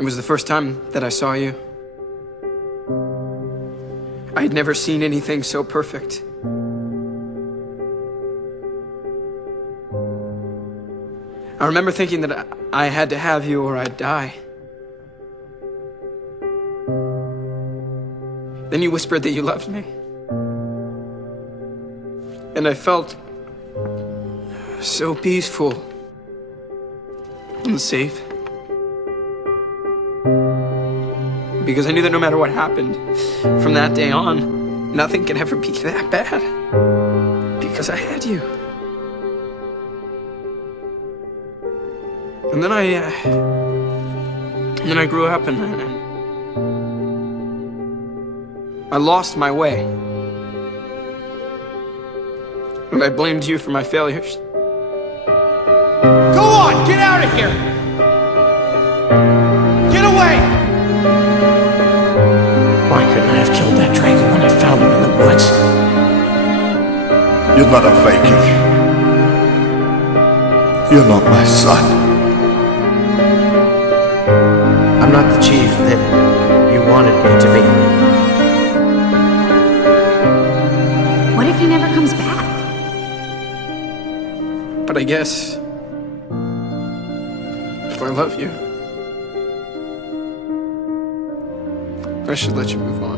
It was the first time that I saw you. I had never seen anything so perfect. I remember thinking that I had to have you or I'd die. Then you whispered that you loved me. And I felt so peaceful and safe. Because I knew that no matter what happened from that day on, nothing could ever be that bad. Because I had you. And then I grew up and I lost my way. And I blamed you for my failures. Go on, get out of here! Get away! Why couldn't I have killed that dragon when I found him in the woods? You're not a Viking. You're not my son. I'm not the chief that you wanted me to be. What if he never comes back? But I guess if I love you, I should let you move on.